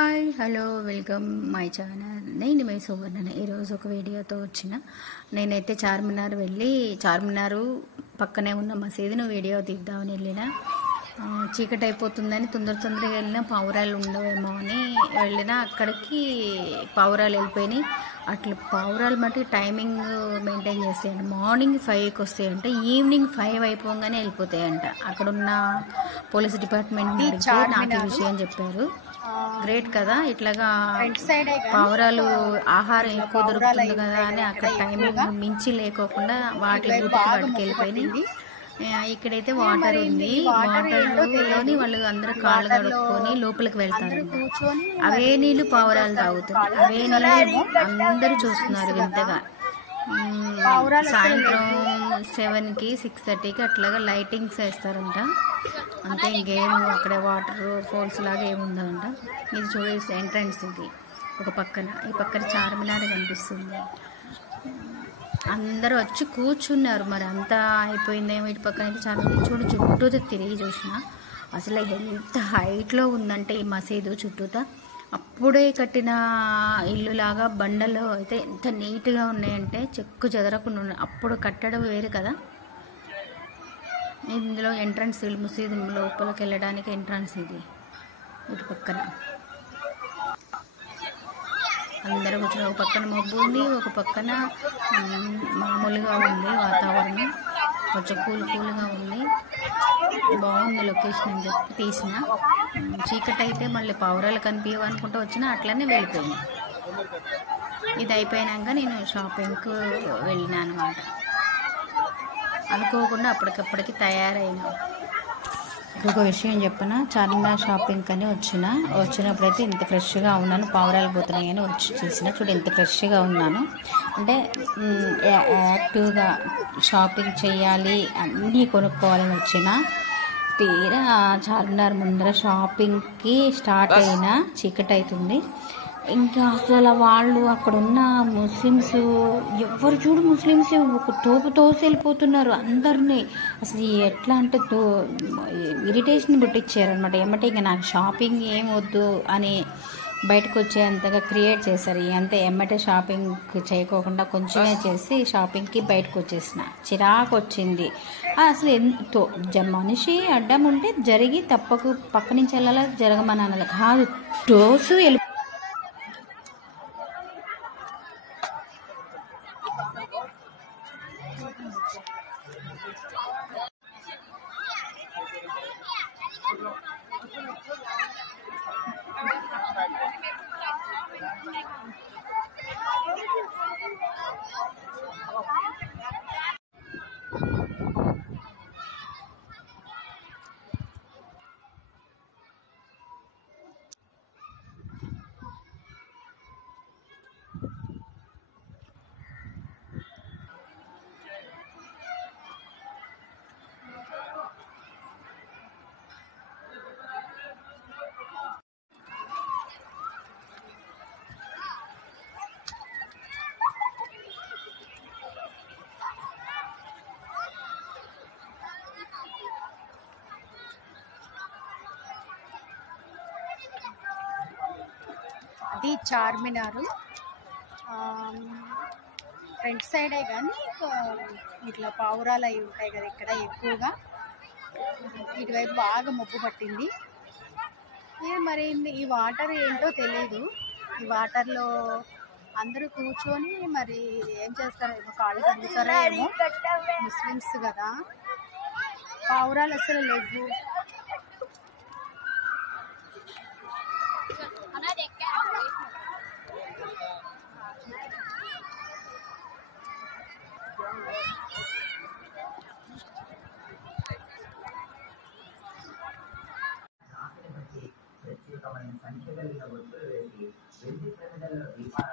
Hi hello welcome my channel. నేను మీ సువర్ణ. ఈరోజు ఒక వీడియోతో వచ్చిన. నేనైతే చార్మినార్ వెళ్ళి చార్మినారు పక్కనే ఉన్న మసీదును వీడియో తీద్దామని వెళ్ళిన. చీకటి అయిపోతుందని తొందరగా వెళ్ళిన, పావురాలు ఉండవేమో అని వెళ్ళిన. అక్కడికి పావురాలు వెళ్ళిపోయినాయి. అట్లా పావురాలు మట్టి టైమింగ్ మెయింటైన్ చేస్తాయంట. మార్నింగ్ 5కి వస్తాయంట, ఈవినింగ్ 5 అయిపోగానే వెళ్ళిపోతాయంట. అక్కడున్న పోలీస్ డిపార్ట్మెంట్ నాకు ఈ విషయం చెప్పారు. గ్రేట్ కదా. ఇట్లాగా పావురాలు ఆహారం ఎక్కువ దొరుకుతుంది కదా అని అక్కడ టైమింగ్ మించి లేకోకుండా వాటికి వెళ్ళిపోయినాయి. ఇక్కడైతే వాటర్ ఉంది. వాటర్లోని వాళ్ళు అందరూ కాళ్ళు కడుక్కొని లోపలికి వెళ్తారు. అవే నీళ్లు పావురాలు తాగుతాయి. అవే నీళ్ళు అందరూ చూస్తున్నారు వింతగా. సాయంత్రం 7కి 6:30కి అట్లాగా లైటింగ్స్ వేస్తారంట. అంతే, ఇంకేం అక్కడ వాటర్ ఫాల్స్ లాగా ఏముందంట. ఇది చూడేసి ఎంట్రన్స్. ఇది ఒక పక్కన, ఈ పక్కన చార్మినార్ కనిపిస్తుంది. అందరూ వచ్చి కూర్చున్నారు. మరి అంతా అయిపోయిందేమో. ఇటు పక్కన అయితే చార్మినార్ చుట్టూ తిరిగి చూసిన. అసలు ఎంత హైట్లో ఉందంటే ఈ మసీదు చుట్టూతా. అప్పుడే కట్టిన ఇల్లులాగా బండలు అయితే ఎంత నీట్గా ఉన్నాయంటే చెక్కు చెదరకుండా ఉన్నాయి. అప్పుడు కట్టడం వేరు కదా. ఇందులో ఎంట్రన్స్, మసీదు లోపలికి వెళ్ళడానికి ఎంట్రన్స్ ఇది. ఇటు పక్కన అందరూ కూర్చొని, ఒక పక్కన మబ్బు ఉంది, ఒక పక్కన మామూలుగా ఉంది వాతావరణం. కొంచెం కూల్గా ఉంది. బాగుంది లొకేషన్ అని చెప్పి తీసిన. చీకటి అయితే మళ్ళీ పావురాలు కనిపించవు అనుకుంటూ వచ్చినా అట్లనే వెళ్ళిపోయింది. ఇది అయిపోయాక నేను షాపింగ్కు వెళ్ళినా అనమాట. అనుకోకుండా అప్పటికప్పటికి తయారైనా. ఇంకొక విషయం చెప్పిన, చార్మినార్ షాపింగ్ అని వచ్చినప్పుడైతే ఇంత ఫ్రెష్గా ఉన్నాను. పావురాలు పోతున్నాయి అని వచ్చి చూసిన. చూడు ఎంత ఫ్రెష్గా ఉన్నాను అంటే. యాక్టివ్గా షాపింగ్ చేయాలి, అన్నీ కొనుక్కోవాలని వచ్చిన. తీరా చార్మినార్ ముందర షాపింగ్కి స్టార్ట్ అయినా చీకటి అవుతుంది. ఇంకా అసలు వాళ్ళు అక్కడున్న ముస్లిమ్స్ ఎవరు చూడు ముస్లిమ్స్ ఒక తోసి వెళ్ళిపోతున్నారు అందరినీ. అసలు ఎట్లా అంటే ఇరిటేషన్ పుట్టించారనమాట. ఏమంటే ఇంకా నాకు షాపింగ్ ఏం వద్దు అని బయటకు వచ్చేంతగా క్రియేట్ చేశారు. అంతే, ఎమ్మటే షాపింగ్ చేయకోకుండా కొంచెమే చేసి షాపింగ్కి బయటకు వచ్చేసిన. చిరాకు వచ్చింది. అసలు ఎంతో మనిషి అడ్డం ఉంటే జరిగి తప్పకు పక్క నుంచి వెళ్ళాలా, జరగమని అనాలి కాదు, తోసు వెళ్ళి. అది చార్మినారు ఫ్రంట్ సైడే, కానీ ఇట్లా పావురాలు అవి ఉంటాయి కదా ఇక్కడ ఎక్కువగా. ఇటువైపు బాగా మబ్బు పట్టింది. మరి ఈ వాటర్ ఏంటో తెలియదు. ఈ వాటర్లో అందరూ కూర్చొని మరి ఏం చేస్తారో ఏమో, కాళ్ళు కడుగుతారో ఏమో. ముస్లిమ్స్ కదా. పావురాలు అసలు లేవు. ప్రత్యేకమైన సంఖ్య కలిగిన వస్తువులు వేసి వెండి ప్రమిదల్లో దీపాలు